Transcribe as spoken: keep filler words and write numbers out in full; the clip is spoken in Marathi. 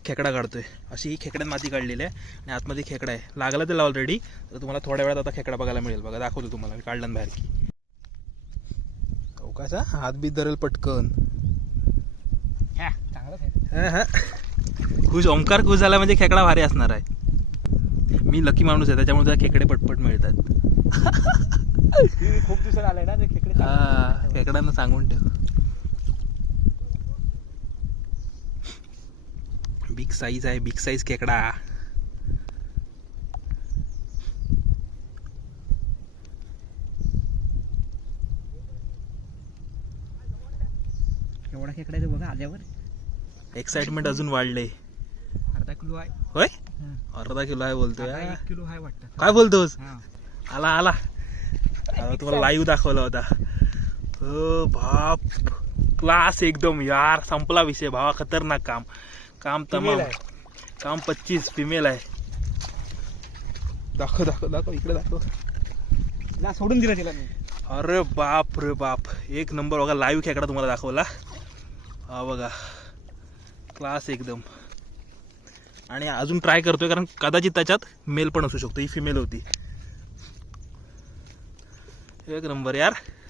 खेकडा काढतोय. अशी ही खेकड्यात माती काढलेली आहे आणि आतमध्ये खेकडा आहे. लागला त्याला ऑलरेडी, तर तुम्हाला थोड्या वेळात आता खेकडा बघायला मिळेल. बघा दाखवतो तुम्हाला, मी काढला बाहेर की कसा हात बीत धरेल पटकन. खुश ओंकार खुश झाला म्हणजे खेकडा भारी असणार आहे. मी लकी माणूस आहे त्याच्यामुळे त्याला खेकडे पटपट मिळतात. खूप दिवसात आलाय ना ते खेकडे. हा खेकड्यांना सांगून ठेव. बिग साईज आहे, बिग साईज खेकडा. एवढा खेकडा आहे बघा आल्यावर. एक्साइटमेंट अजून वाढले. अर्धा किलो आहे. होय अर्धा किलो आहे बोलतोय. एक किलो आहे वाटतं. काय बोलतोस? हा. आला आला आता तुम्हाला लाईव्ह दाखवला होता. हो बाप क्लास एकदम यार. संपला विषय भावा. खतरनाक काम. काम तमाम. काम पच्चीस फिमेल आहे. दाखव दाखव दाखव इकडे दाखव. ला सोडून दिला तिला मी. अरे बाप रे बाप एक नंबर. बघा लाईव्ह खेकडा तुम्हाला दाखवला. हा बघा क्लास एकदम. आणि अजून ट्राय करतोय कारण कदाचित त्याच्यात मेल पण असू शकतो. ही फिमेल होती. एक नंबर यार.